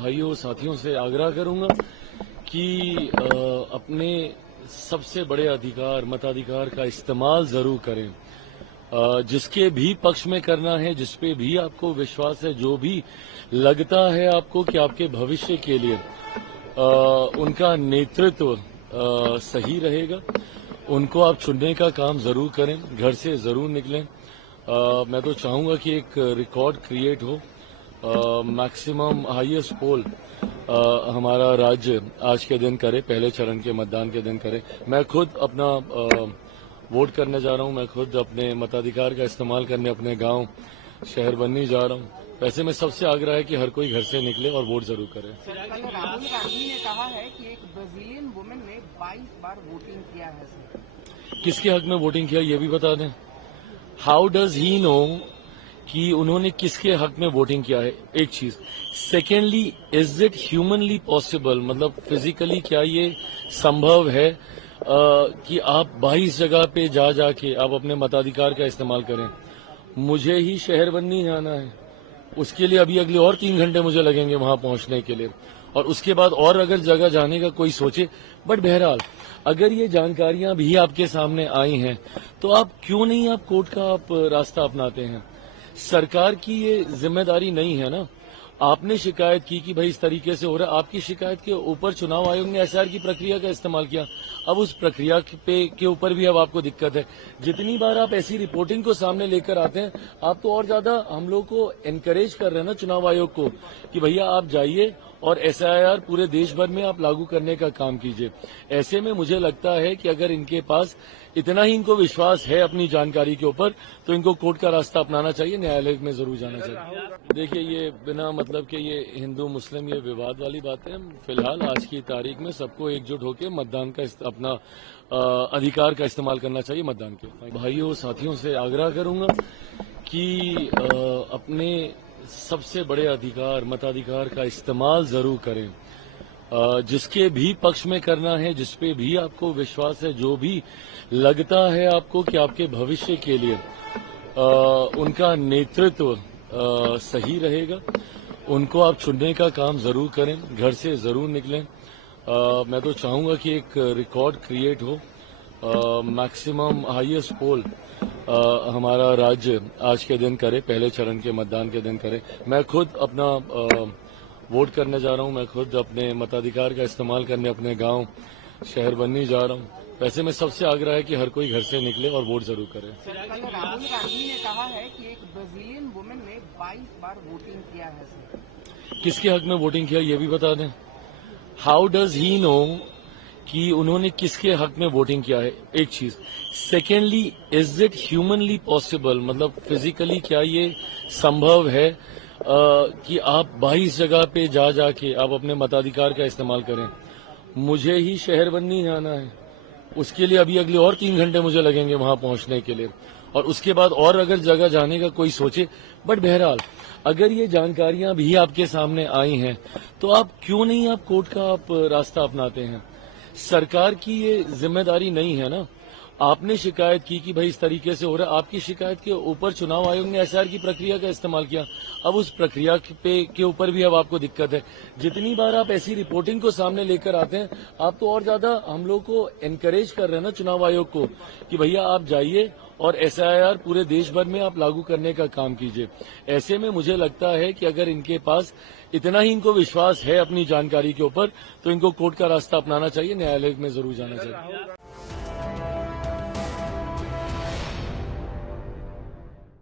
भाइयों साथियों से आग्रह करूंगा कि अपने सबसे बड़े अधिकार मताधिकार का इस्तेमाल जरूर करें। जिसके भी पक्ष में करना है, जिस पे भी आपको विश्वास है, जो भी लगता है आपको कि आपके भविष्य के लिए उनका नेतृत्व सही रहेगा, उनको आप चुनने का काम जरूर करें, घर से जरूर निकलें। मैं तो चाहूंगा कि एक रिकॉर्ड क्रिएट हो, मैक्सिमम हाईएस्ट पोल हमारा राज्य आज के दिन करे, पहले चरण के मतदान के दिन करे। मैं खुद अपना वोट करने जा रहा हूं, मैं खुद अपने मताधिकार का इस्तेमाल करने अपने गांव शहर बननी जा रहा हूं। वैसे में सबसे आग्रह है कि हर कोई घर से निकले और वोट जरूर करे। कल राहुल गांधी ने कहा है कि एक ब्राजीलियन वुमेन ने 22 बार वोटिंग किया है सर। किसके हक में वोटिंग किया ये भी बता दें। हाउ डज ही नो कि उन्होंने किसके हक में वोटिंग किया है, एक चीज। Secondly, is it humanly possible, मतलब फिजिकली क्या ये संभव है कि आप 22 जगह पे जा जाके आप अपने मताधिकार का इस्तेमाल करें। मुझे ही शहर बननी जाना है, उसके लिए अभी अगले और 3 घंटे मुझे लगेंगे वहां पहुंचने के लिए, और उसके बाद और अगर जगह जाने का कोई सोचे। बट बहरहाल अगर ये जानकारियां भी आपके सामने आई हैं तो आप क्यों नहीं आप कोर्ट का आप रास्ता अपनाते हैं। सरकार की ये जिम्मेदारी नहीं है ना। आपने शिकायत की कि भाई इस तरीके से हो रहा है, आपकी शिकायत के ऊपर चुनाव आयोग ने एसआर की प्रक्रिया का इस्तेमाल किया। अब उस प्रक्रिया के ऊपर भी अब आपको दिक्कत है। जितनी बार आप ऐसी रिपोर्टिंग को सामने लेकर आते हैं, आप तो और ज्यादा हम लोग को एनकरेज कर रहे हैं ना चुनाव आयोग को कि भैया आप जाइए और एसआईआर पूरे देश भर में आप लागू करने का काम कीजिए। ऐसे में मुझे लगता है कि अगर इनके पास इतना ही इनको विश्वास है अपनी जानकारी के ऊपर, तो इनको कोर्ट का रास्ता अपनाना चाहिए, न्यायालय में जरूर जाना चाहिए। देखिए, ये बिना मतलब के ये हिंदू मुस्लिम ये विवाद वाली बातें, फिलहाल आज की तारीख में सबको एकजुट होकर मतदान का अपना अधिकार का इस्तेमाल करना चाहिए मतदान के। भाइयों साथियों से आग्रह करूंगा कि अपने सबसे बड़े अधिकार मताधिकार का इस्तेमाल जरूर करें। जिसके भी पक्ष में करना है, जिस पे भी आपको विश्वास है, जो भी लगता है आपको कि आपके भविष्य के लिए उनका नेतृत्व सही रहेगा, उनको आप चुनने का काम जरूर करें, घर से जरूर निकलें। मैं तो चाहूंगा कि एक रिकॉर्ड क्रिएट हो, मैक्सिमम हाईएस्ट पोल हमारा राज्य आज के दिन करे, पहले चरण के मतदान के दिन करे। मैं खुद अपना वोट करने जा रहा हूं, मैं खुद अपने मताधिकार का इस्तेमाल करने अपने गांव शहर बननी जा रहा हूं। वैसे में सबसे आग्रह है कि हर कोई घर से निकले और वोट जरूर करे। कल राहुल गांधी ने कहा है कि एक ब्राजीलियन वुमेन ने 22 बार वोटिंग किया है सर। किसके हक में वोटिंग किया ये भी बता दें। हाउ डज ही नो कि उन्होंने किसके हक में वोटिंग किया है, एक चीज। Secondly, is it humanly possible, मतलब फिजिकली क्या ये संभव है कि आप 22 जगह पे जा जाके आप अपने मताधिकार का इस्तेमाल करें। मुझे ही शहर बननी जाना है, उसके लिए अभी अगले और 3 घंटे मुझे लगेंगे वहां पहुंचने के लिए, और उसके बाद और अगर जगह जाने का कोई सोचे। बट बहरहाल अगर ये जानकारियां भी आपके सामने आई हैं तो आप क्यों नहीं आप कोर्ट का आप रास्ता अपनाते हैं। सरकार की ये जिम्मेदारी नहीं है ना। आपने शिकायत की कि भाई इस तरीके से हो रहा है, आपकी शिकायत के ऊपर चुनाव आयोग ने एसआर की प्रक्रिया का इस्तेमाल किया। अब उस प्रक्रिया के ऊपर भी अब आपको दिक्कत है। जितनी बार आप ऐसी रिपोर्टिंग को सामने लेकर आते हैं, आप तो और ज्यादा हम लोग को एनकरेज कर रहे हैं ना चुनाव आयोग को कि भैया आप जाइए और एसआईआर पूरे देश भर में आप लागू करने का काम कीजिए। ऐसे में मुझे लगता है कि अगर इनके पास इतना ही इनको विश्वास है अपनी जानकारी के ऊपर, तो इनको कोर्ट का रास्ता अपनाना चाहिए, न्यायालय में जरूर जाना चाहिए।